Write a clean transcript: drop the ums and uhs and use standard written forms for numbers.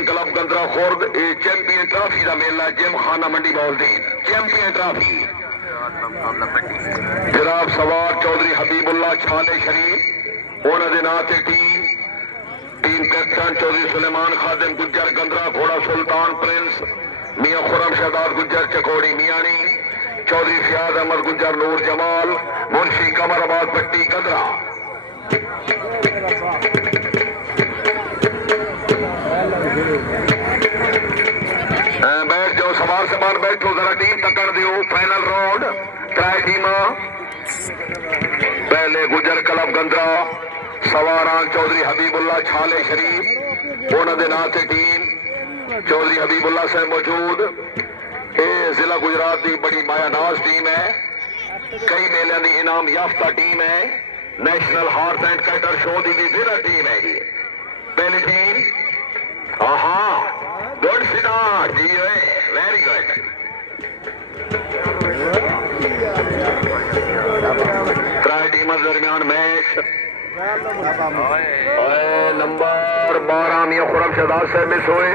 Sporting club Gandra Khurd champion trophy का मेला gym खाना मंडी बॉलदीन चैंपियन ट्रॉफी जनाब सवार चौधरी हबीबुल्ला छाले शरीफ उन्होंने नाम से टीम कैप्टन चौधरी सुलेमान खादिम गुज्जर गंदरा घोड़ा सुल्तान प्रिंस मियां खुरम शहदाद गुज्जर चकोड़ी मियानी चौधरी फियाज अहमद गुज्जर नूर जमाल मुंशी कमराबाद पट्टी गंदरा। बैठ जाओ सवार समान बैठो जरा टीम तकड़ दियो फाइनल राउंड त्रै टीम पहले गुजर क्लब गंदरा सवारान चौधरी हबीबुल्ला छाले शरीफ उन्होंने नाम से टीम चौधरी हबीबुल्ला से मौजूद ये जिला गुजरात की बड़ी मायानाज टीम है कई मेलों की इनाम याफ्ता टीम है national horse and cattle show की भी विनर टीम है जी। पहली टीम good Siddharth ji very good त्रै टीम दरमियान मैच नंबर 12 मियां खुरम शहदाद से मिस हुए।